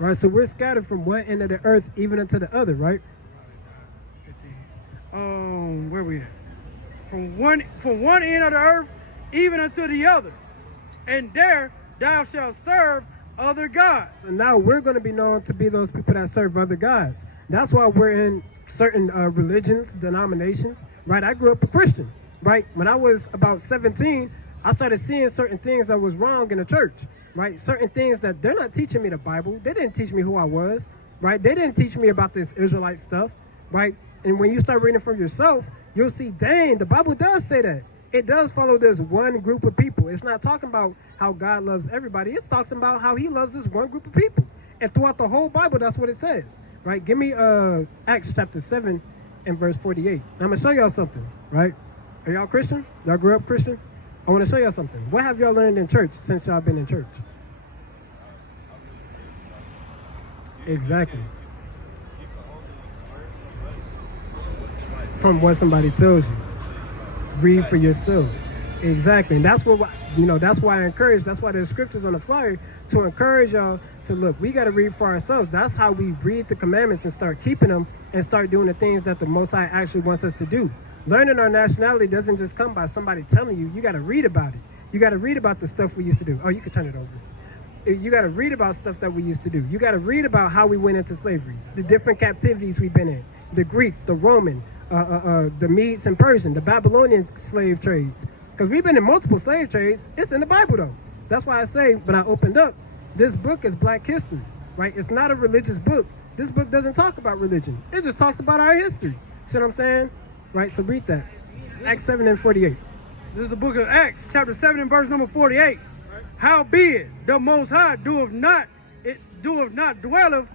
right? So we're scattered from one end of the earth even unto the other, right? 15. Where we at? From one end of the earth even unto the other, and there thou shalt serve other gods. So now we're going to be known to be those people that serve other gods. That's why we're in certain religions, denominations, right? I grew up a Christian, right? When I was about 17, I started seeing certain things that was wrong in the church, right? Certain things that they're not teaching me the Bible. They didn't teach me who I was, right? They didn't teach me about this Israelite stuff, right? And when you start reading for yourself, you'll see, dang, the Bible does say that. It does follow this one group of people. It's not talking about how God loves everybody. It's talking about how he loves this one group of people. And throughout the whole Bible, that's what it says, right? Give me Acts chapter 7 and verse 48. Now, I'm going to show y'all something, right? Are y'all Christian? Y'all grew up Christian? I want to show y'all something. What have y'all learned in church since y'all been in church? Exactly. From what somebody tells you. Read for yourself. Exactly. And that's what, that's why I encourage, that's why there's scriptures on the flyer to encourage y'all to look, we got to read for ourselves. That's how we read the commandments and start keeping them and start doing the things that the Most High actually wants us to do. Learning our nationality doesn't just come by somebody telling you. You got to read about it. You got to read about the stuff we used to do. Oh, you can turn it over. You got to read about stuff that we used to do. You got to read about how we went into slavery, the different captivities we've been in, the Greek, the Roman, the Medes and Persian, the Babylonian slave trades. Because we've been in multiple slave trades. It's in the Bible, though. That's why I say, when I opened up, this book is black history, right? It's not a religious book. This book doesn't talk about religion. It just talks about our history. See what I'm saying? Right, so read that. Acts 7 and 48. This is the book of Acts, chapter 7 and verse number 48. Howbeit, the Most High doeth not dwelleth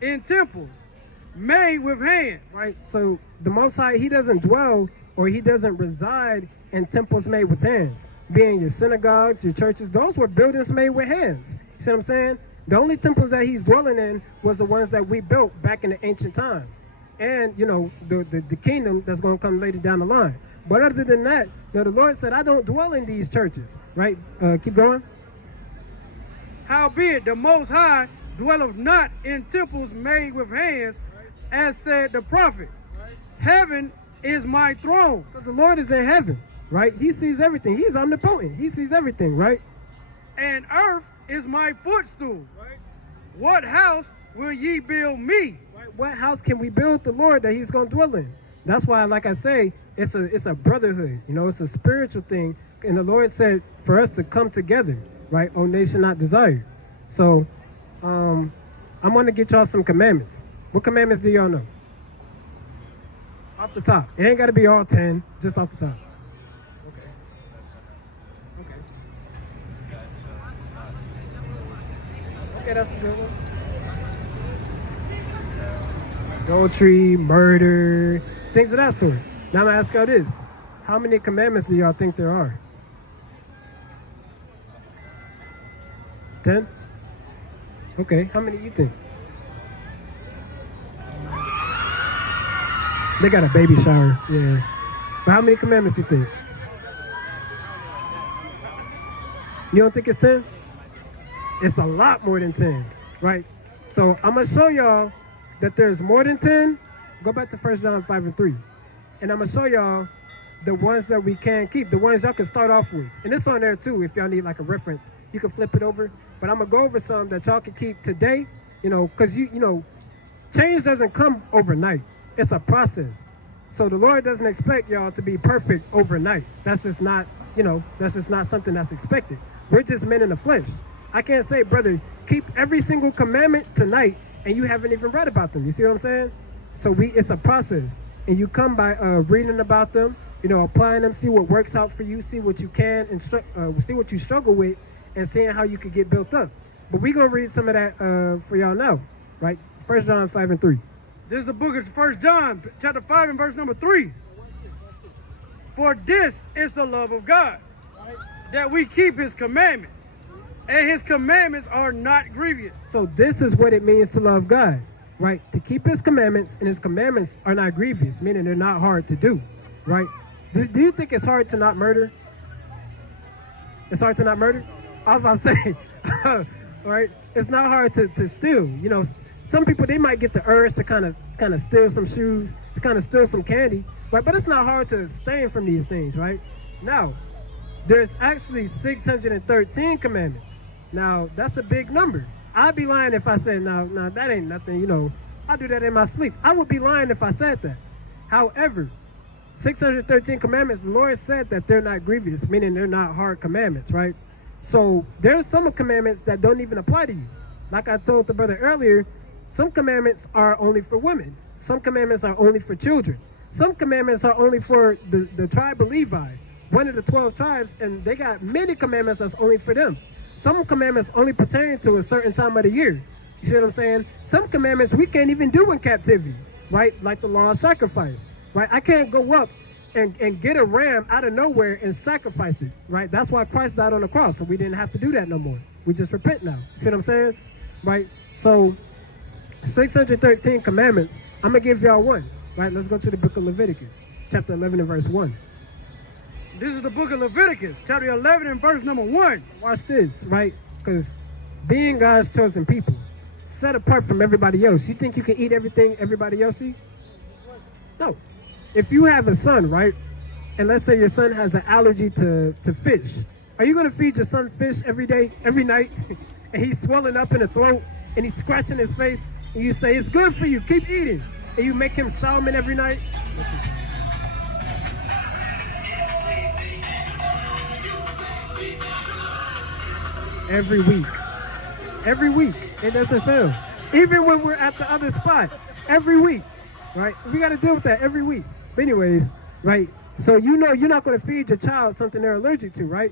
in temples made with hands. Right, so the Most High, he doesn't dwell or he doesn't reside in temples made with hands. Being your synagogues, your churches, those were buildings made with hands. You see what I'm saying? The only temples that he's dwelling in was the ones that we built back in the ancient times. And, the kingdom that's going to come later down the line. But other than that, the Lord said, I don't dwell in these churches, right? Keep going. Howbeit, the Most High dwelleth not in temples made with hands, as said the prophet. Heaven is my throne. Because the Lord is in heaven, right? He sees everything. He's omnipotent. He sees everything, right? And earth is my footstool. Right. What house will ye build me? Right. What house can we build the Lord that he's going to dwell in? That's why, like I say, it's a brotherhood. It's a spiritual thing. And the Lord said for us to come together, right? O nation not desired. So I'm going to get y'all some commandments. What commandments do y'all know? Off the top. It ain't got to be all 10, just off the top. Okay, that's a good one. Adultery, murder, things of that sort. Now I'm going to ask y'all this. How many commandments do y'all think there are? 10? Okay, how many you think? They got a baby shower, yeah. But how many commandments you think? You don't think it's 10? It's a lot more than 10, right? So I'm going to show y'all that there's more than 10. Go back to 1 John 5 and 3. And I'm going to show y'all the ones that we can keep, the ones y'all can start off with. And it's on there too, if y'all need like a reference. You can flip it over. But I'm going to go over some that y'all can keep today, because, change doesn't come overnight. It's a process. So the Lord doesn't expect y'all to be perfect overnight. That's just not, that's just not something that's expected. We're just men in the flesh. I can't say, brother, keep every single commandment tonight and you haven't even read about them. You see what I'm saying? So it's a process. And you come by reading about them, applying them, see what works out for you, see what you can, and see what you struggle with, and seeing how you could get built up. But we're going to read some of that for y'all now, right? 1 John 5 and 3. This is the book of 1 John, chapter 5 and verse number 3. For this is the love of God, that we keep his commandments, and his commandments are not grievous. So this is what it means to love God, right? To keep his commandments, and his commandments are not grievous, meaning they're not hard to do, right? Do you think it's hard to not murder? It's hard to not murder? I was about to say, right? It's not hard to steal. You know, some people, they might get the urge to kind of steal some shoes, to kind of steal some candy, right? But it's not hard to abstain from these things, right? Now, there's actually 613 commandments. Now, that's a big number. I'd be lying if I said, no, that ain't nothing, you know, I do that in my sleep. I would be lying if I said that. However, 613 commandments, the Lord said that they're not grievous, meaning they're not hard commandments, right? So there's some commandments that don't even apply to you. Like I told the brother earlier, some commandments are only for women. Some commandments are only for children. Some commandments are only for the tribe of Levi, one of the 12 tribes, and they got many commandments that's only for them. Some commandments only pertain to a certain time of the year. You see what I'm saying? Some commandments we can't even do in captivity, right? Like the law of sacrifice, right? I can't go up and get a ram out of nowhere and sacrifice it, right? That's why Christ died on the cross, so we didn't have to do that no more. We just repent now. See what I'm saying? Right? So 613 commandments, I'm going to give y'all one, right? Let's go to the book of Leviticus, chapter 11 and verse 1. This is the book of Leviticus, chapter 11 and verse number 1. Watch this, right? Because being God's chosen people, set apart from everybody else, you think you can eat everything everybody else eat? No. If you have a son, right, and let's say your son has an allergy to fish, are you going to feed your son fish every day, every night, and he's swelling up in the throat, and he's scratching his face, and you say, it's good for you, keep eating, and you make him salmon every night? Every week, it doesn't fail. Even when we're at the other spot, every week, right? We got to deal with that every week. But anyways, right? So you know you're not going to feed your child something they're allergic to, right?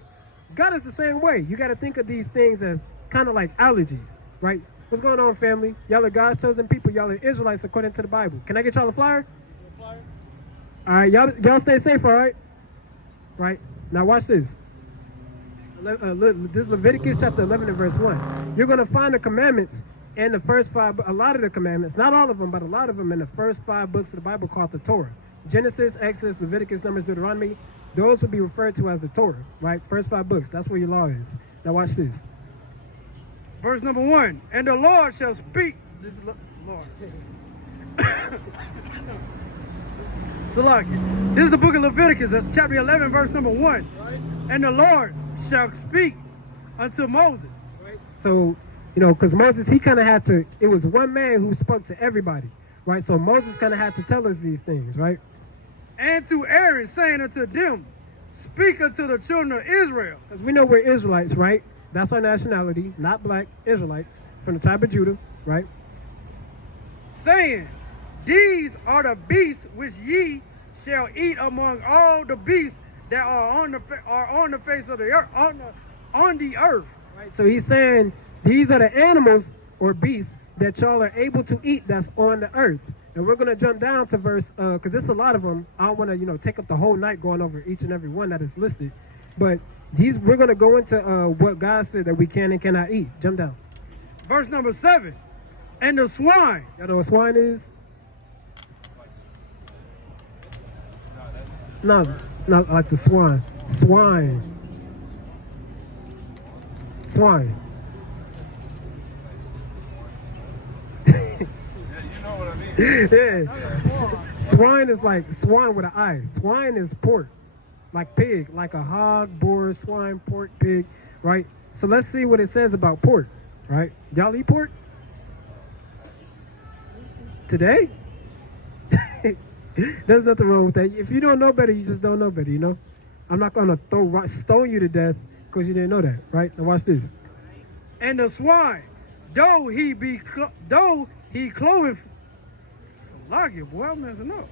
God is the same way. You got to think of these things as kind of like allergies, right? What's going on, family? Y'all are God's chosen people. Y'all are Israelites according to the Bible. Can I get y'all a flyer? All right, y'all stay safe, all right? Right? Now watch this. This Leviticus chapter 11 and verse 1. You're going to find the commandments in the first 5, a lot of the commandments, not all of them, but a lot of them in the first 5 books of the Bible called the Torah. Genesis, Exodus, Leviticus, Numbers, Deuteronomy, those will be referred to as the Torah, right? First 5 books, that's where your law is. Now watch this. Verse number 1, and the Lord shall speak. This is Lord. Salaki. This is the book of Leviticus, chapter 11, verse number 1. And the Lord shall speak unto Moses. Right. So, you know, because Moses, he kind of had to, it was one man who spoke to everybody, right? So Moses kind of had to tell us these things, right? And to Aaron, saying unto them, speak unto the children of Israel. Because we know we're Israelites, right? That's our nationality, not black, Israelites, from the tribe of Judah, right? Saying, these are the beasts which ye shall eat among all the beasts that are on the face of the earth, on the earth. Right. So he's saying these are the animals or beasts that y'all are able to eat that's on the earth. And we're gonna jump down to verse because there's a lot of them. I don't want to, you know, take up the whole night going over each and every one that is listed. But we're gonna go into what God said that we can and cannot eat. Jump down. Verse number 7. And the swine. Y'all know what swine is? No, not like the swan. Swine. Swine. Yeah. Swine is like swan with an I. Swine is pork. Like pig. Like a hog, boar, swine, pork, pig. Right? So let's see what it says about pork. Right? Y'all eat pork? Today? There's nothing wrong with that. If you don't know better, you just don't know better, you know? I'm not going to stone you to death because you didn't know that, right? Now watch this. And the swine, though he cloveth, Salagi, boy, I'm messing up.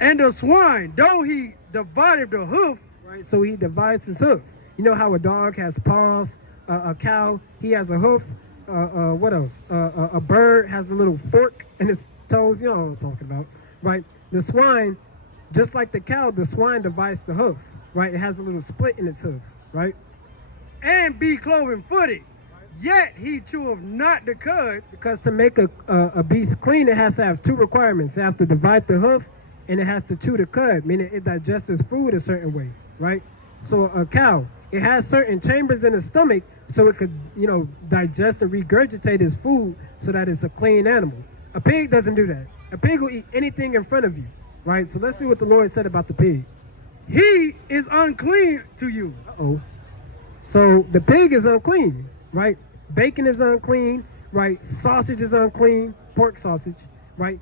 And the swine, though he divided the hoof. Right, so he divides his hoof. You know how a dog has paws, a cow, he has a hoof. What else? A bird has a little fork in his toes. You know what I'm talking about, right? The swine, just like the cow, the swine divides the hoof, right? It has a little split in its hoof, right? And be cloven footed, yet he cheweth not the cud. Because to make a beast clean, it has to have 2 requirements. It has to divide the hoof, and it has to chew the cud, meaning it digests its food a certain way, right? So a cow, it has certain chambers in the stomach so it could, digest and regurgitate its food so that it's a clean animal. A pig doesn't do that. A pig will eat anything in front of you, right? So let's see what the Lord said about the pig. He is unclean to you. Uh-oh. So the pig is unclean, right? Bacon is unclean, right? Sausage is unclean, pork sausage, right?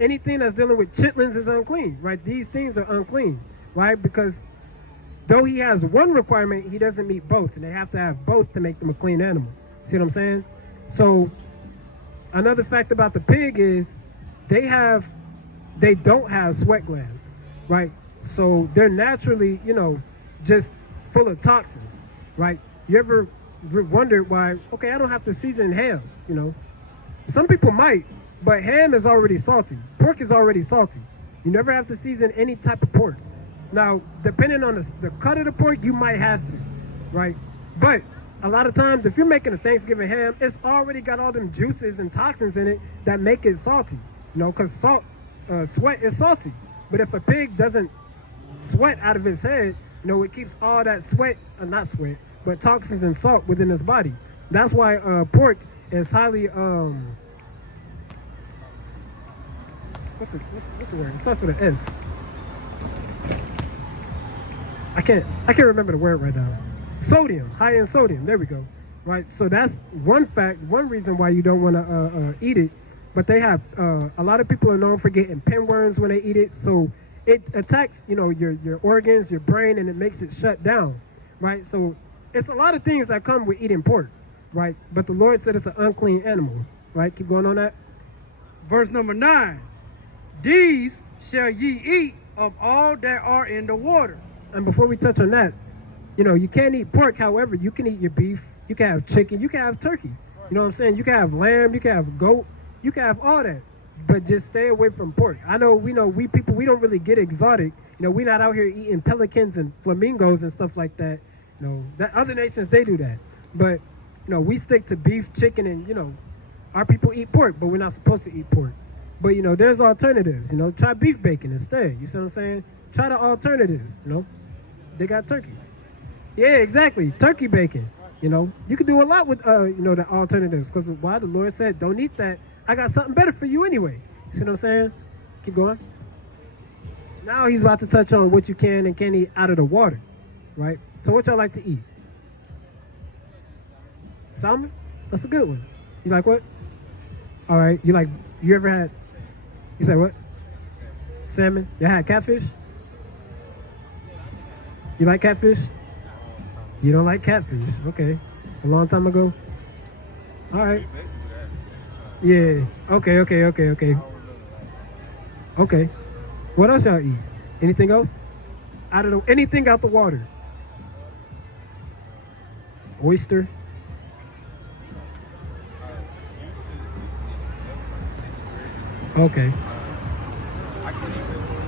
Anything that's dealing with chitlins is unclean, right? These things are unclean, right? Because though he has one requirement, he doesn't meet both, and they have to have both to make them a clean animal. See what I'm saying? So another fact about the pig is they don't have sweat glands, right? So they're naturally, just full of toxins, right? You ever wondered why, okay, I don't have to season ham, Some people might, but ham is already salty. Pork is already salty. You never have to season any type of pork. Now, depending on the cut of the pork, you might have to, right? But a lot of times, if you're making a Thanksgiving ham, it's already got all them juices and toxins in it that make it salty, because sweat is salty. But if a pig doesn't sweat out of its head, it keeps all that not sweat, but toxins and salt within its body. That's why pork is highly, what's the word? It starts with an S. I can't remember the word right now. Sodium, high in sodium. There we go. Right. So that's one reason why you don't want to eat it. But they have a lot of people are known for getting pinworms when they eat it. So it attacks, your organs, your brain, and it makes it shut down. Right. So it's a lot of things that come with eating pork. Right. But the Lord said it's an unclean animal. Right. Keep going on that. Verse number 9. These shall ye eat of all that are in the water. And before we touch on that, you can't eat pork. However, you can eat your beef. You can have chicken. You can have turkey. You know what I'm saying? You can have lamb. You can have goat. You can have all that. But just stay away from pork. I know, we people, we don't really get exotic. We're not out here eating pelicans and flamingos and stuff like that. That other nations, they do that. But, we stick to beef, chicken, and, our people eat pork, but we're not supposed to eat pork. But, there's alternatives. Try beef bacon instead. You see what I'm saying? Try the alternatives, They got turkey. Yeah, exactly. Turkey bacon. You can do a lot with, the alternatives. Because why the Lord said, don't eat that. I got something better for you anyway. See what I'm saying? Keep going. Now he's about to touch on what you can and can't eat out of the water. Right? So what y'all like to eat? Salmon? That's a good one. You like what? All right. You ever had, you said what? Salmon? You had catfish? You like catfish? You don't like catfish. Okay. A long time ago? All right. Yeah. Okay. Okay. What else y'all eat? Anything else? Anything out the water? Oyster? Okay.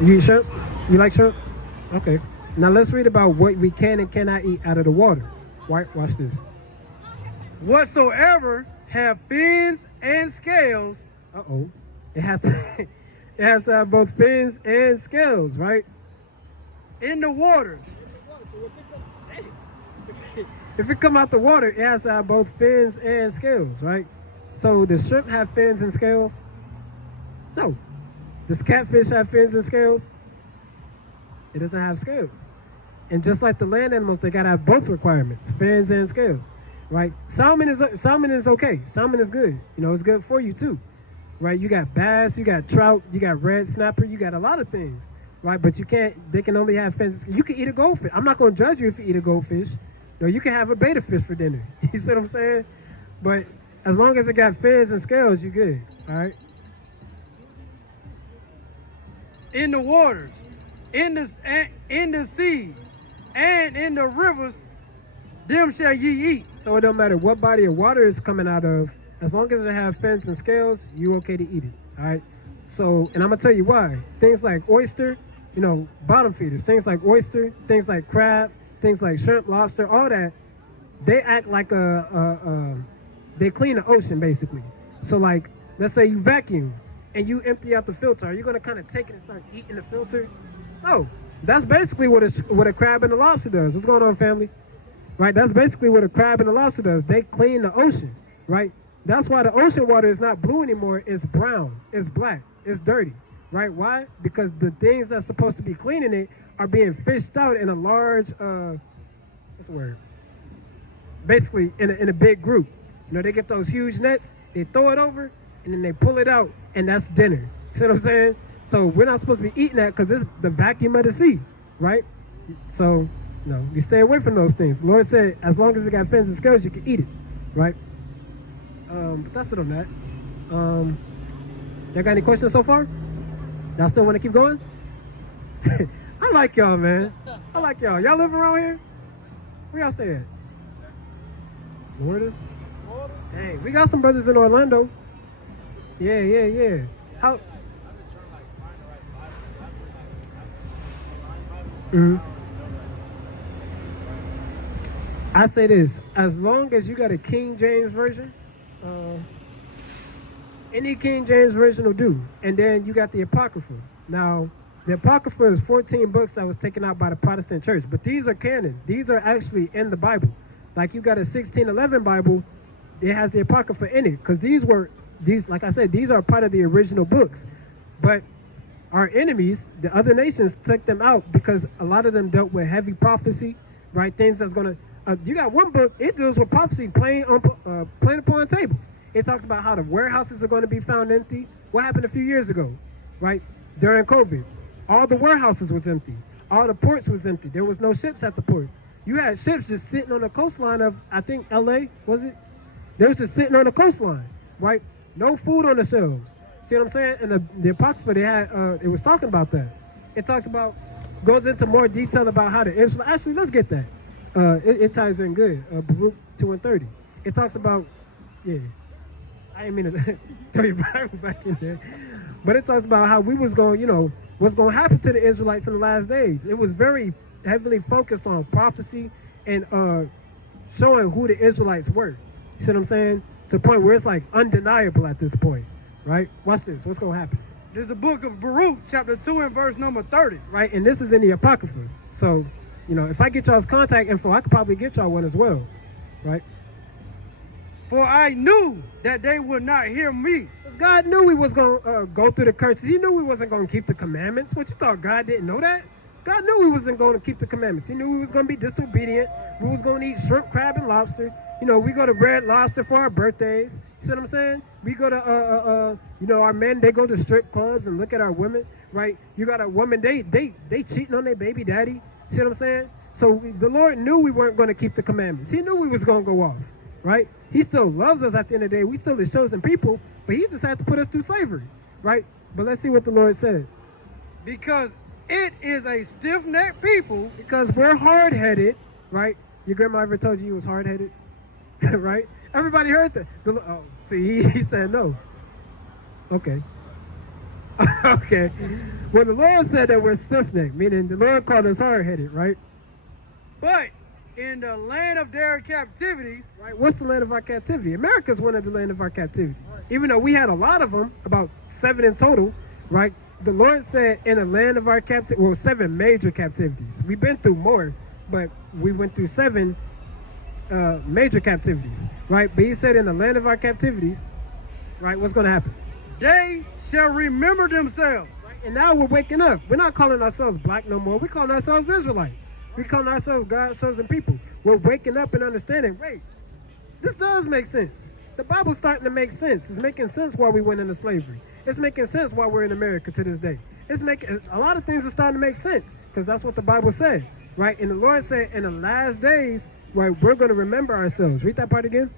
You eat shrimp? You like shrimp? Okay. Now let's read about what we can and cannot eat out of the water. Right? Watch this. Whatsoever have fins and scales. Uh-oh. It has to have both fins and scales, right? In the waters. If it come out the water, it has to have both fins and scales, right? So does shrimp have fins and scales? No. Does catfish have fins and scales? It doesn't have scales. And just like the land animals, they gotta have both requirements, fins and scales, right? Salmon is okay. Salmon is good. It's good for you too, right? You got bass, you got trout, you got red snapper, you got a lot of things, right? But they can only have fins. You can eat a goldfish. I'm not gonna judge you if you eat a goldfish. No, you can have a betta fish for dinner. You see what I'm saying? But as long as it got fins and scales, you're good, all right? In the waters, in the seas, and in the rivers, them shall ye eat. So it don't matter what body of water is coming out of, as long as it have fins and scales, you okay to eat it, all right? So, and I'm gonna tell you why. Things like oyster, bottom feeders, things like oyster, things like crab, things like shrimp, lobster, all that, they act like they clean the ocean basically. So like, let's say you vacuum and you empty out the filter. Are you gonna kind of take it and start eating the filter? No, that's basically what a crab and a lobster does. What's going on, family? right? That's basically what a crab and a lobster does. They clean the ocean, right? That's why the ocean water is not blue anymore. It's brown. It's black. It's dirty, right? Why? Because the things that's supposed to be cleaning it are being fished out in a large, what's the word? Basically, in a big group. You know, they get those huge nets, they throw it over, and then they pull it out, and that's dinner. See what I'm saying? So we're not supposed to be eating that because it's the vacuum of the sea, right? So, no, you stay away from those things. The Lord said, as long as it got fins and scales, you can eat it, right? But that's it on that. Y'all got any questions so far? Y'all still want to keep going? I like y'all, man. I like y'all. Y'all live around here? Where y'all stay at? Florida? Dang, we got some brothers in Orlando. Yeah. How? I say this, as long as you got a King James version, any King James version will do. And then you got the Apocrypha. Now, the Apocrypha is 14 books that was taken out by the Protestant church, but these are canon. These are actually in the Bible. Like you got a 1611 Bible, it has the Apocrypha in it, because these, like I said, these are part of the original books. But our enemies, the other nations, took them out because a lot of them dealt with heavy prophecy, right? Things that's going to, you got one book, it deals with prophecy playing upon tables. It talks about how the warehouses are going to be found empty. What happened a few years ago, right? During COVID, all the warehouses was empty. All the ports was empty. There was no ships at the ports. You had ships just sitting on the coastline of, I think, LA, was it? They was just sitting on the coastline, right? No food on the shelves. See what I'm saying? And the Apocrypha, they had, it was talking about that. It talks about, goes into more detail about how the Israelites, actually, let's get that. It ties in good, Baruch 2 and 30. It talks about, yeah, I didn't mean to throw your Bible back in there. But it talks about how we was going, you know, what's going to happen to the Israelites in the last days. It was very heavily focused on prophecy and showing who the Israelites were. You see what I'm saying? To the point where it's like undeniable at this point, right? Watch this. What's going to happen? This is the book of Baruch, chapter 2 and verse number 30. Right, and this is in the Apocrypha. So, you know, if I get y'all's contact info, I could probably get y'all one as well, right? For I knew that they would not hear me. Because God knew we was going to go through the curses. He knew we wasn't going to keep the commandments. What, you thought God didn't know that? God knew we wasn't going to keep the commandments. He knew we was going to be disobedient. We was going to eat shrimp, crab, and lobster. You know, we go to Red Lobster for our birthdays. You see what I'm saying? We go to, you know, our men, they go to strip clubs and look at our women, right? You got a woman, they cheating on their baby daddy. See what I'm saying? So the Lord knew we weren't going to keep the commandments. He knew we was going to go off, right? He still loves us at the end of the day. We still his chosen people, but he just had to put us through slavery, right? But let's see what the Lord said. Because it is a stiff-necked people. Because we're hard-headed, right? Your grandma ever told you was hard-headed? Right? Everybody heard that. Oh, see, he said no. Okay. Okay. Well, the Lord said that we're stiff-necked, meaning the Lord called us hard-headed, right? But in the land of their captivities. Right. What's the land of our captivity? America's one of the land of our captivities. Right. Even though we had a lot of them, about 7 in total, right? The Lord said in the land of our captivity, well, 7 major captivities. We've been through more, but we went through 7 major captivities, right? But he said in the land of our captivities, right, what's going to happen? They shall remember themselves. Right? And now we're waking up. We're not calling ourselves black no more. We're calling ourselves Israelites. We're calling ourselves God's chosen people. We're waking up and understanding, wait, this does make sense. The Bible's starting to make sense. It's making sense why we went into slavery. It's making sense why we're in America to this day. It's making a lot of things are starting to make sense because that's what the Bible said, right? And the Lord said in the last days, right, we're going to remember ourselves. Read that part again.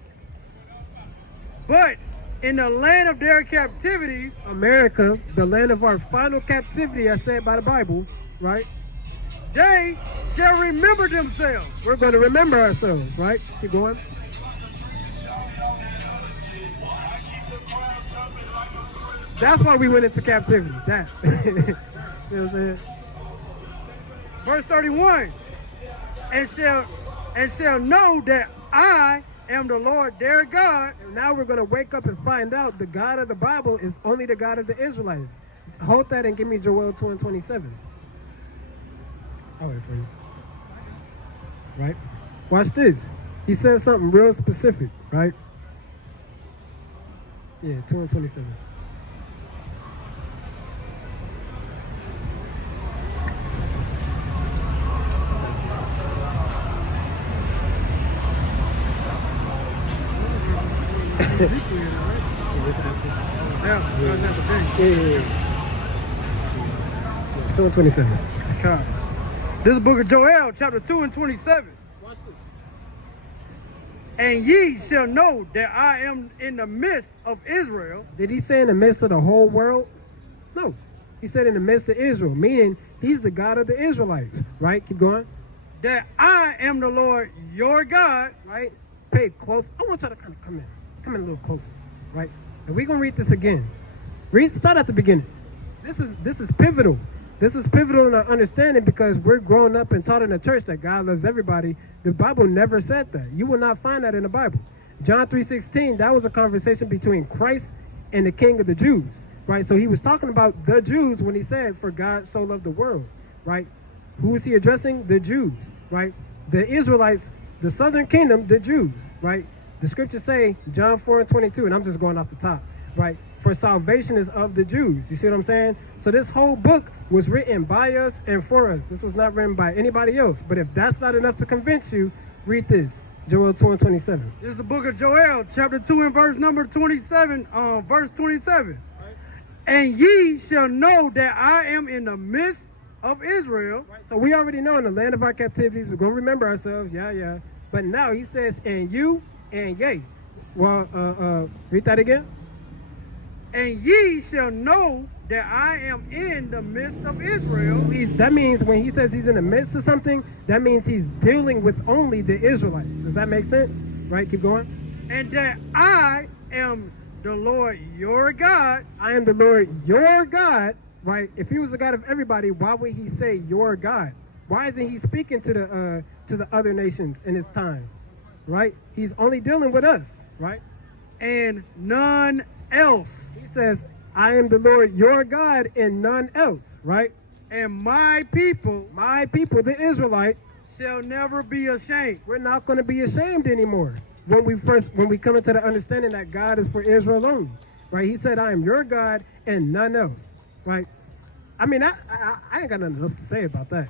But in the land of their captivities, America, the land of our final captivity, as said by the Bible, right? They shall remember themselves. We're going to remember ourselves, right? Keep going. That's why we went into captivity. That. See what I'm saying? Verse 31. And shall know that I am the Lord their God. And now we're going to wake up and find out the God of the Bible is only the God of the Israelites. Hold that and give me Joel 2 and 27. I'll wait for you. Right? Watch this. He says something real specific, right? Yeah, 2 and 27. Yeah. 2 and 27. God. This is the book of Joel, chapter 2 and 27. And ye shall know that I am in the midst of Israel. Did he say in the midst of the whole world? No. He said in the midst of Israel, meaning he's the God of the Israelites, right? Keep going. That I am the Lord your God. Right? Pay close. I want y'all to kind of come in a little closer, right? And we're gonna read this again. Start at the beginning. This is pivotal. This is pivotal in our understanding because we're growing up and taught in the church that God loves everybody. The Bible never said that. You will not find that in the Bible. John 3:16, that was a conversation between Christ and the King of the Jews, right? So he was talking about the Jews when he said, for God so loved the world, right? Who is he addressing? The Jews, right? The Israelites, the southern kingdom, the Jews, right? The scriptures say, John 4 and 22, and I'm just going off the top, right? For salvation is of the Jews. You see what I'm saying? So this whole book was written by us and for us. This was not written by anybody else. But if that's not enough to convince you, read this. Joel 2 and 27. This is the book of Joel, chapter 2 and verse number 27, verse 27. Right. And ye shall know that I am in the midst of Israel. Right. So we already know in the land of our captivities, we're going to remember ourselves. Yeah. But now he says, and you and yea. Well, read that again. And ye shall know that I am in the midst of Israel. That means when he says he's in the midst of something, that means he's dealing with only the Israelites. Does that make sense? Right? Keep going. And that I am the Lord your God. I am the Lord your God. Right? If he was the God of everybody, why would he say your God? Why isn't he speaking to the other nations in his time? Right? He's only dealing with us. Right? And none else. He says, I am the Lord your God and none else, right? And my people, the Israelites, shall never be ashamed. We're not going to be ashamed anymore when we come into the understanding that God is for Israel only, right? He said, I am your God and none else, right? I mean, I ain't got nothing else to say about that.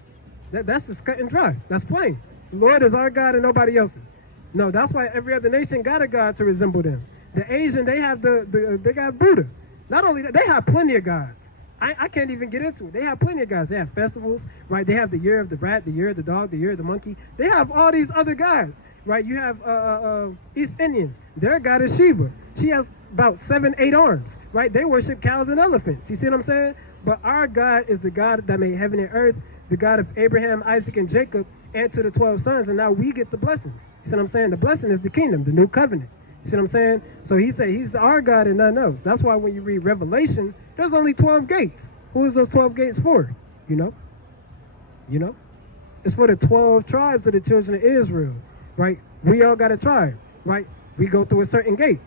That's just cut and dry. That's plain. The Lord is our God and nobody else's. No, that's why every other nation got a God to resemble them. The Asian, they have they got Buddha. Not only that, they have plenty of gods. I can't even get into it. They have plenty of gods. They have festivals, right? They have the year of the rat, the year of the dog, the year of the monkey. They have all these other gods, right? You have East Indians. Their god is Shiva. She has about 7-8 arms, right? They worship cows and elephants. You see what I'm saying? But our God is the God that made heaven and earth, the God of Abraham, Isaac, and Jacob, and to the 12 sons. And now we get the blessings. You see what I'm saying? The blessing is the kingdom, the new covenant. You see what I'm saying? So he said he's our God and nothing else. That's why when you read Revelation, there's only 12 gates. Who is those 12 gates for? You know? It's for the 12 tribes of the children of Israel, right? We all got a tribe, right? We go through a certain gate.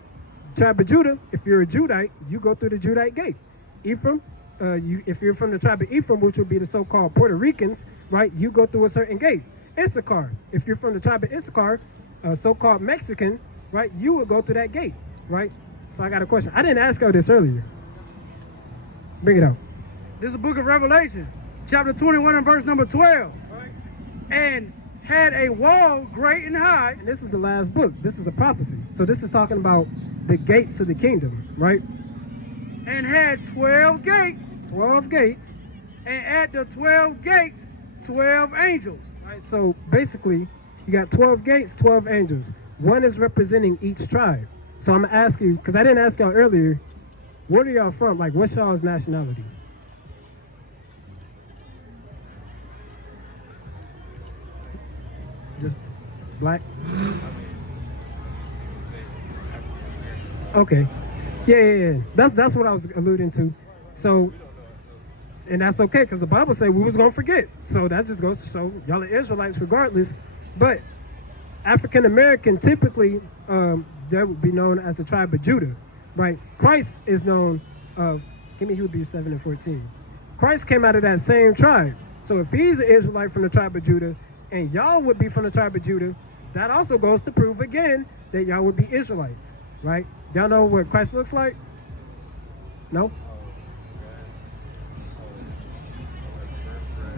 Tribe of Judah, if you're a Judite, you go through the Judite gate. Ephraim, if you're from the tribe of Ephraim, which would be the so-called Puerto Ricans, right? You go through a certain gate. Issachar, if you're from the tribe of Issachar, so-called Mexican, right, you would go through that gate, right? So I got a question. I didn't ask y'all this earlier. Bring it out. This is the book of Revelation, chapter 21 and verse number 12. Right. And had a wall great and high. And this is the last book. This is a prophecy. So this is talking about the gates of the kingdom, right? And had 12 gates. 12 gates. And at the 12 gates, 12 angels. Right, so basically, you got 12 gates, 12 angels. One is representing each tribe. So I'm going to ask you, because I didn't ask y'all earlier, where are y'all from? Like, what's y'all's nationality? Just black? Okay. Yeah. That's what I was alluding to. So, and that's okay, because the Bible said we was going to forget. So that just goes to show y'all are Israelites regardless. But African American typically that would be known as the tribe of Judah, right? Christ is known. Give me Hebrews 7 and 14. Christ came out of that same tribe. So if he's an Israelite from the tribe of Judah, and y'all would be from the tribe of Judah, that also goes to prove again that y'all would be Israelites, right? Y'all know what Christ looks like? No?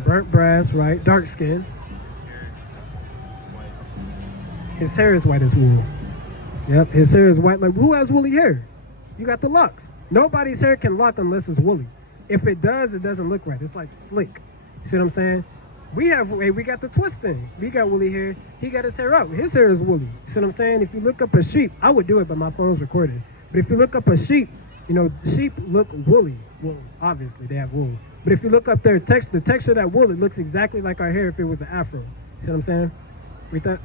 Burnt brass, right? Dark skin. His hair is white as wool. Yep, his hair is white. Like, who has woolly hair? You got the locks. Nobody's hair can lock unless it's woolly. If it does, it doesn't look right. It's like slick. See what I'm saying? We got the twisting. We got woolly hair. He got his hair out. His hair is woolly. See what I'm saying? If you look up a sheep, I would do it, but my phone's recorded. But if you look up a sheep, you know, sheep look woolly. Well, obviously they have wool. But if you look up the texture of that wool, it looks exactly like our hair if it was an afro. See what I'm saying? Read that.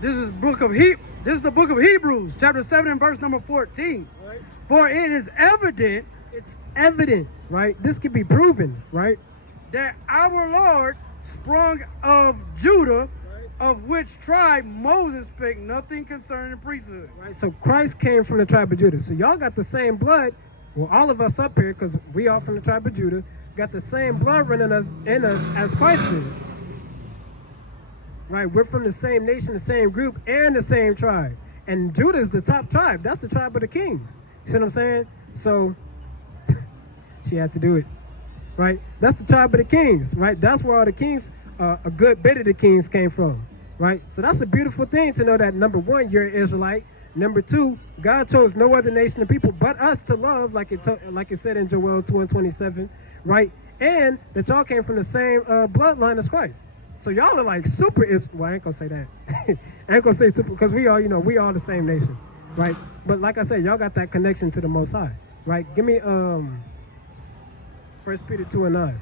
This is the book of Hebrews, chapter 7 and verse number 14. Right. For it is evident, It's evident, right? This could be proven, right? that our Lord sprung of Judah, of which tribe Moses spake nothing concerning the priesthood. Right. So Christ came from the tribe of Judah. So y'all got the same blood. Well, all of us up here, because we are from the tribe of Judah, got the same blood running in us as Christ did. Right, we're from the same nation, the same group, and the same tribe. And Judah is the top tribe. That's the tribe of the kings. You see what I'm saying? So she had to do it. Right? That's the tribe of the kings. Right? That's where all the kings, a good bit of the kings came from. Right? So that's a beautiful thing to know that, number one, you're an Israelite. Number two, God chose no other nation of people but us to love, like it said in Joel 2:27. Right? And that y'all came from the same bloodline as Christ. So y'all are like super, well, I ain't gonna say that. I ain't gonna say super, because we all, we all the same nation, right? But like I said, y'all got that connection to the Most High, right? Give me 1 Peter 2:9.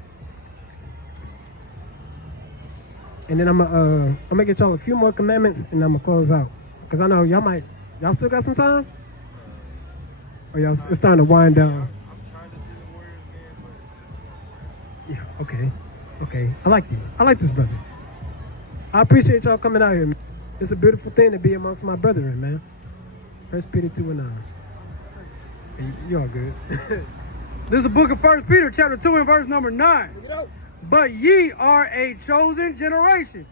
And then I'm gonna get y'all a few more commandments and I'm gonna close out. Cause I know y'all still got some time? Or y'all, it's starting to wind down. I'm trying to see the Warriors game, but Yeah, okay. I like you. I like this brother. I appreciate y'all coming out here, man. It's a beautiful thing to be amongst my brethren, man. 1 Peter 2:9. You all good. This is the book of 1 Peter, chapter 2 and verse number 9. But ye are a chosen generation,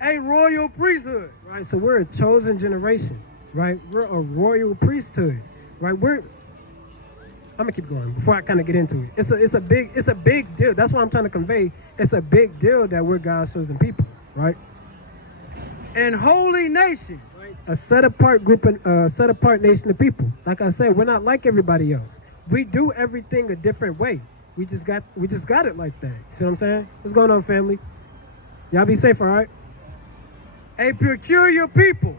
a royal priesthood. Right, so we're a chosen generation, right? We're a royal priesthood, right? I'm gonna keep going before I kind of get into it. It's a big deal. That's what I'm trying to convey. It's a big deal that we're God's chosen people, right? And holy nation. A set apart group, set apart nation of people. Like I said, we're not like everybody else. We do everything a different way. We just got it like that. See what I'm saying? What's going on, family? Y'all be safe, all right? A peculiar people,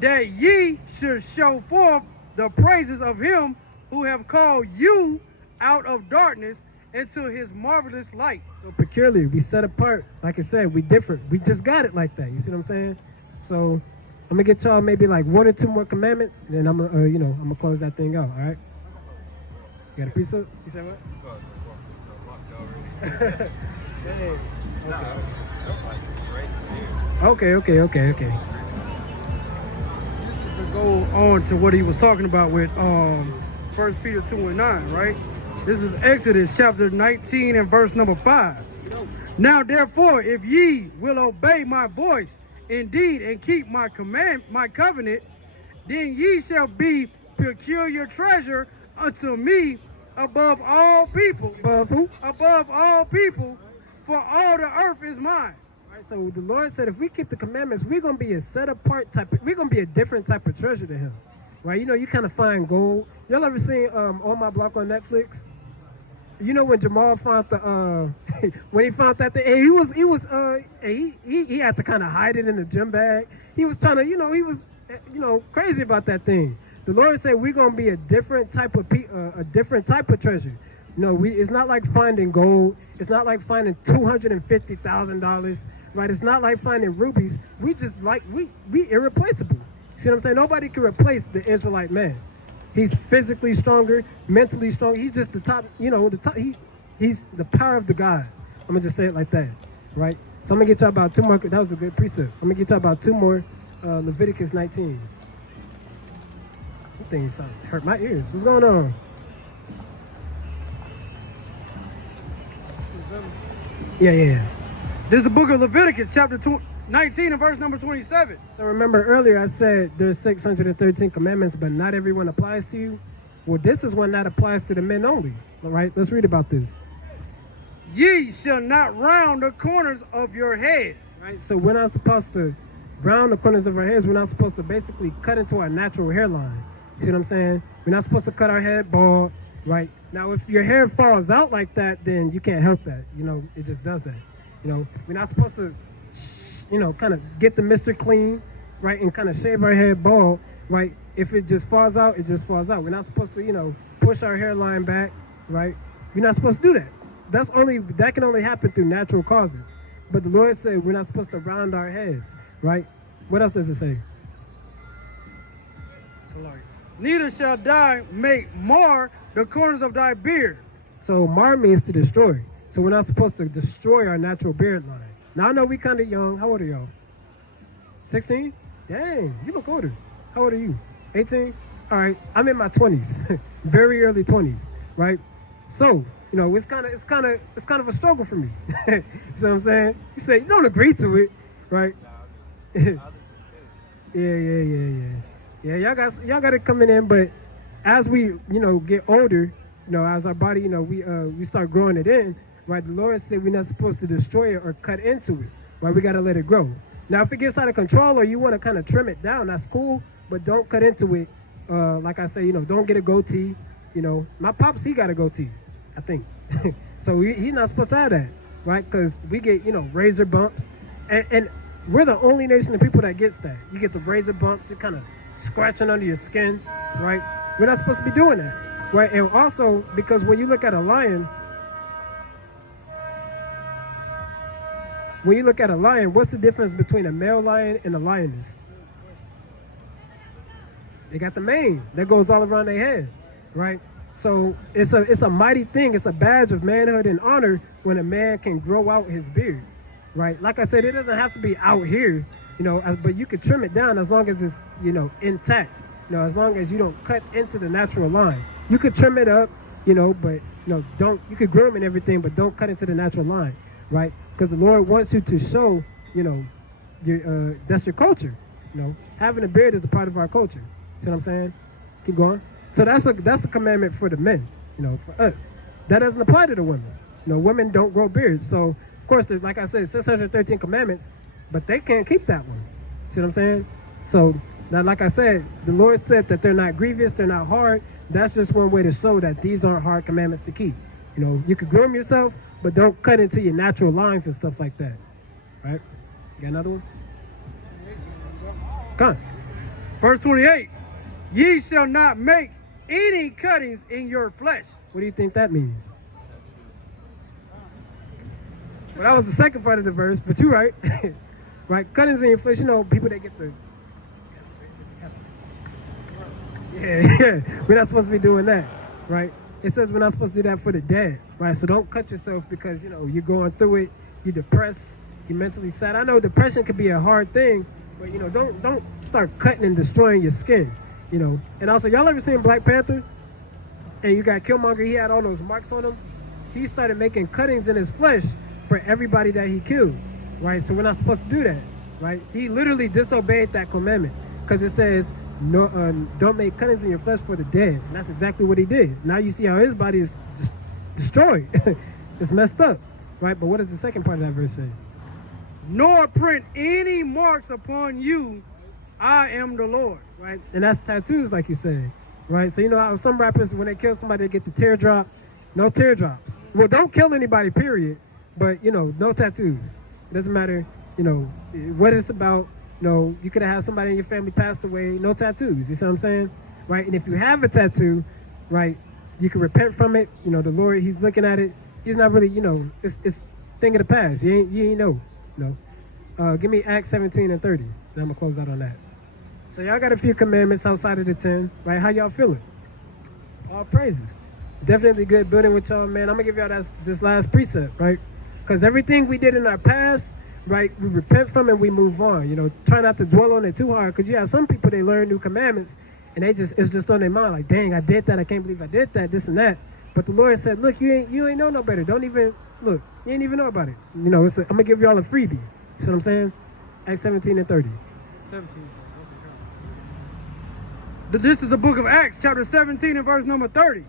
that ye should show forth the praises of him who have called you out of darkness into his marvelous light. So peculiar, we set apart. Like I said, we different. We just got it like that. You see what I'm saying? So I'm gonna get y'all maybe like 1 or 2 more commandments, and then I'm gonna, I'm gonna close that thing out. All right? You got a precept? You said what? Okay. This is to go on to what he was talking about with 1 Peter 2:9, right? This is Exodus chapter 19 and verse number 5. Now therefore, if ye will obey my voice indeed and keep my covenant, then ye shall be peculiar treasure unto me above all people. Above who? Above all people, for all the earth is mine. Right, so the Lord said if we keep the commandments, we're gonna be a set apart we're gonna be a different type of treasure to him. Right? You kind of find gold. Y'all ever seen On My Block on Netflix? You know when Jamal found the when he found that he had to kind of hide it in the gym bag. He was trying to, he was crazy about that thing. The Lord said we're gonna be a different type of treasure. It's not like finding gold. It's not like finding $250,000, right? It's not like finding rubies. We just we irreplaceable. See what I'm saying? Nobody can replace the Israelite man. He's physically stronger, mentally stronger. He's just the top, he's the power of the God. I'm gonna just say it like that, right? So I'm gonna get y'all about 2 more. That was a good precept. I'm gonna get y'all about 2 more. Leviticus 19. That thing hurt my ears. What's going on? Yeah. This is the book of Leviticus, chapter 19 and verse number 27. So remember earlier I said there's 613 commandments, but not everyone applies to you. Well, this is one that applies to the men only. All right, let's read about this. Ye shall not round the corners of your heads. Right, so we're not supposed to round the corners of our heads. We're not supposed to basically cut into our natural hairline. See what I'm saying? We're not supposed to cut our head bald, right? Now, if your hair falls out like that, then you can't help that. You know, it just does that. You know, we're not supposed to, you know, kind of get the mister clean, right, and kind of shave our head bald, right? If it just falls out, it just falls out. We're not supposed to, you know, push our hairline back, right? We're not supposed to do that. That can only happen through natural causes. But the Lord said we're not supposed to round our heads, right? What else does it say? Neither shall thou make mar the corners of thy beard. So mar means to destroy. So we're not supposed to destroy our natural beard line. Now I know we kind of young. How old are y'all? 16? Dang, you look older. How old are you? 18? All right, I'm in my 20s, very early 20s, right? So, you know, it's kind of a struggle for me. You know what I'm saying? You say you don't agree to it, right? Yeah, y'all got it coming in, but as we, you know, get older, you know, as our body, you know, we start growing it in, right? The Lord said we're not supposed to destroy it or cut into it, right? We got to let it grow. Now, if it gets out of control or you want to kind of trim it down, that's cool, but don't cut into it. Like I say, you know, don't get a goatee. You know, my pops, he got a goatee, I think. So he's not supposed to have that, right? Because we get, you know, razor bumps, and we're the only nation of people that gets that. You get the razor bumps, it kind of scratching under your skin, right? We're not supposed to be doing that, right? And also, because when you look at a lion, what's the difference between a male lion and a lioness? They got the mane that goes all around their head, right? So it's a mighty thing. It's a badge of manhood and honor when a man can grow out his beard, right? Like I said, it doesn't have to be out here, you know, but you could trim it down as long as it's, you know, intact. You know, as long as you don't cut into the natural line. You could trim it up, you know, but, you know, you could groom and everything, but don't cut into the natural line, right? Because the Lord wants you to show, you know, that's your culture. You know, having a beard is a part of our culture. See what I'm saying? Keep going. So that's a commandment for the men, you know, for us. That doesn't apply to the women. You know, women don't grow beards. So, of course, there's, like I said, 613 commandments, but they can't keep that one. See what I'm saying? So, now, like I said, the Lord said that they're not grievous, they're not hard. That's just one way to show that these aren't hard commandments to keep. You know, you could groom yourself, but don't cut into your natural lines and stuff like that. Right? You got another one? Come on. Verse 28. Ye shall not make any cuttings in your flesh. What do you think that means? Well, that was the second part of the verse, but you're right. Right? Cuttings in your flesh, you know, people that get the... Yeah, we're not supposed to be doing that, right? It says we're not supposed to do that for the dead, right? So don't cut yourself because, you know, you're going through it, you're depressed, you're mentally sad. I know depression could be a hard thing, but, you know, don't start cutting and destroying your skin, you know. And also, y'all ever seen Black Panther? And you got Killmonger, he had all those marks on him. He started making cuttings in his flesh for everybody that he killed, right? So we're not supposed to do that, right? He literally disobeyed that commandment because it says, no, don't make cuttings in your flesh for the dead. And that's exactly what he did. Now you see how his body is just destroyed. It's messed up, right? But what does the second part of that verse say? Nor print any marks upon you, I am the Lord. Right? And that's tattoos, like you said, right? So you know how some rappers, when they kill somebody, they get the teardrop. No teardrops. Well, don't kill anybody, period. But, you know, no tattoos. It doesn't matter, you know, what it's about. You know, you could have had somebody in your family passed away, no tattoos. You see what I'm saying? Right? And if you have a tattoo, right, you can repent from it. You know, the Lord, he's looking at it. He's not really, you know, it's thing of the past. You ain't know. You know. Give me Acts 17 and 30. And I'm going to close out on that. So y'all got a few commandments outside of the 10, right? How y'all feeling? All praises. Definitely good building with y'all, man. I'm going to give y'all this last precept, right? Because everything we did in our past, right, we repent from and we move on. You know, try not to dwell on it too hard because you have some people, they learn new commandments and it's just on their mind like, dang, I did that. I can't believe I did that, this and that. But the Lord said, look, you ain't know no better. Don't even, look, you ain't even know about it. You know, I'm going to give y'all a freebie. You see what I'm saying? Acts 17 and 30. 17. This is the book of Acts, chapter 17 and verse number 30.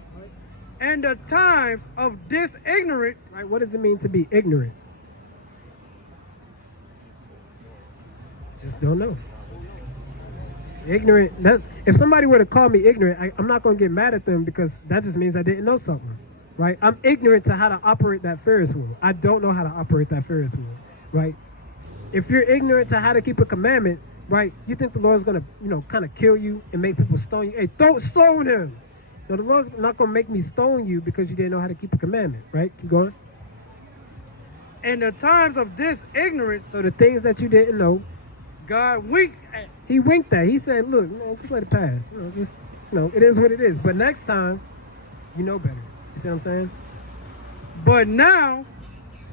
And the times of this ignorance. Right? What does it mean to be ignorant? Just don't know. Ignorant, that's, if somebody were to call me ignorant, I'm not going to get mad at them because that just means I didn't know something, right? I'm ignorant to how to operate that Ferris wheel. I don't know how to operate that Ferris wheel, right? If you're ignorant to how to keep a commandment, right, you think the Lord's going to, kind of kill you and make people stone you. Hey, don't stone him. No, the Lord's not going to make me stone you because you didn't know how to keep a commandment, right? Keep going. In the times of this ignorance, so the things that you didn't know, God winked at. He winked at. He said, look, man, just let it pass. It is what it is. But next time, you know better. You see what I'm saying? But now,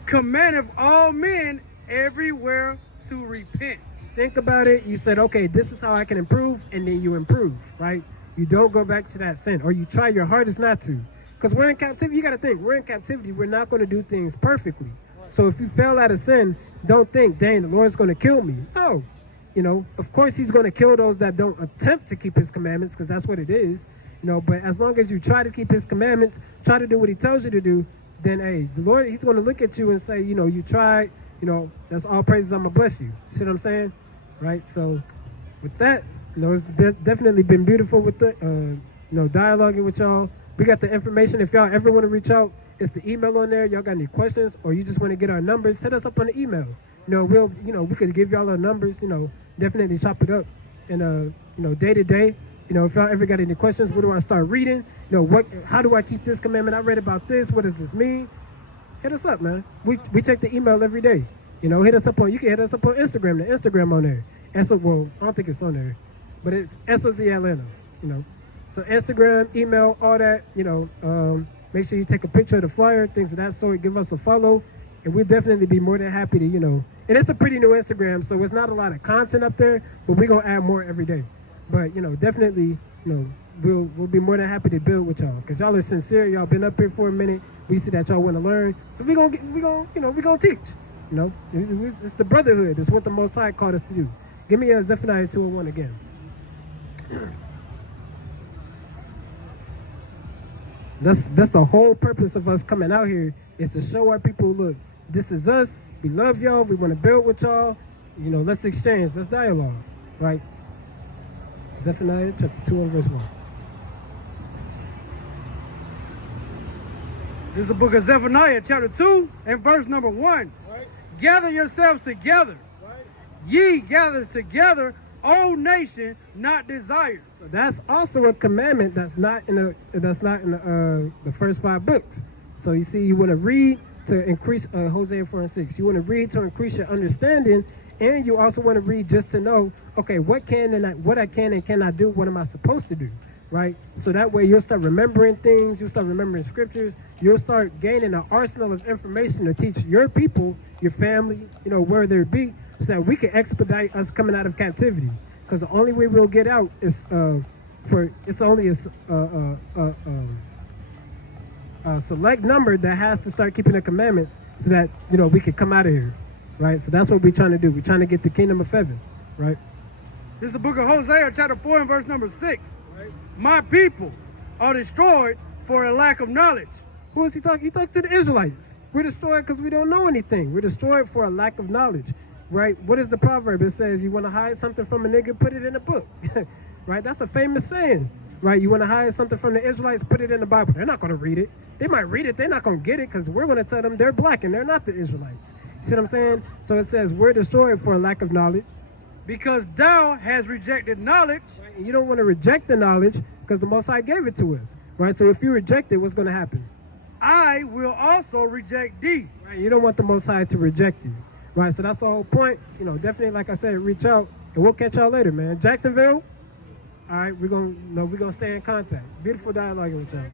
commandeth all men everywhere to repent. Think about it. You said, okay, this is how I can improve, and then you improve, right? You don't go back to that sin, or you try your hardest not to. Because we're in captivity. You got to think, we're in captivity. We're not going to do things perfectly. So if you fail at a sin, don't think, dang, the Lord's going to kill me. No. Of course he's going to kill those that don't attempt to keep his commandments, because that's what it is. But as long as you try to keep his commandments, try to do what he tells you to do, then, hey, the Lord, he's going to look at you and say, you tried, that's all praises, I'm going to bless you. You see what I'm saying? Right? So with that, it's definitely been beautiful with the, dialoguing with y'all. We got the information. If y'all ever want to reach out, it's the email on there. Y'all got any questions, or you just want to get our numbers, hit us up on the email. We could give y'all our numbers, definitely chop it up. And, day to day, if y'all ever got any questions, where do I start reading? How do I keep this commandment? I read about this. What does this mean? Hit us up, man. We check the email every day. Hit us up you can hit us up on Instagram. The Instagram on there. I don't think it's on there, but it's SOZ Atlanta, So Instagram, email, all that, make sure you take a picture of the flyer, things of that sort. Give us a follow, and we'll definitely be more than happy to, and it's a pretty new Instagram, so it's not a lot of content up there, but we're going to add more every day. But, definitely, we'll be more than happy to build with y'all, because y'all are sincere. Y'all been up here for a minute. We see that y'all want to learn, so we're going to teach. It's the brotherhood. It's what the Most High called us to do. Give me a Zephaniah 2:1 again. That's the whole purpose of us coming out here, is to show our people, look, this is us. We love y'all. We want to build with y'all. Let's exchange. Let's dialogue, right? Zephaniah chapter 2 and verse 1. This is the book of Zephaniah, chapter 2 and verse number 1. Right. Gather yourselves together. Right. Ye gather together, O nation, not desired. So that's also a commandment that's not in the first 5 books. So you see, you want to read to increase Hosea 4 and 6. You want to read to increase your understanding, and you also want to read just to know, okay, what I can and cannot do. What am I supposed to do? Right? So that way you'll start remembering things. You'll start remembering scriptures. You'll start gaining an arsenal of information to teach your people, your family, where they be, so that we can expedite us coming out of captivity. Because the only way we'll get out is it's only a select number that has to start keeping the commandments, so that we can come out of here, right? So that's what we're trying to do. We're trying to get the kingdom of heaven, right? This is the book of Hosea, chapter 4 and verse number 6. Right. My people are destroyed for a lack of knowledge. Who is he talking? He talking to the Israelites. We're destroyed because we don't know anything. We're destroyed for a lack of knowledge, right? What is the proverb? It says, you want to hide something from a nigga, put it in a book, right? That's a famous saying, right? You want to hide something from the Israelites, put it in the Bible. They're not going to read it. They might read it. They're not going to get it, because we're going to tell them they're black and they're not the Israelites. You see what I'm saying? So it says we're destroyed for a lack of knowledge. Because thou has rejected knowledge. Right? You don't want to reject the knowledge, because the Most High gave it to us, right? So if you reject it, what's going to happen? I will also reject thee. Right? You don't want the Most High to reject you, right? So that's the whole point. Definitely, like I said, reach out, and we'll catch y'all later, man. Jacksonville. All right, we're gonna stay in contact. Beautiful dialogue with y'all.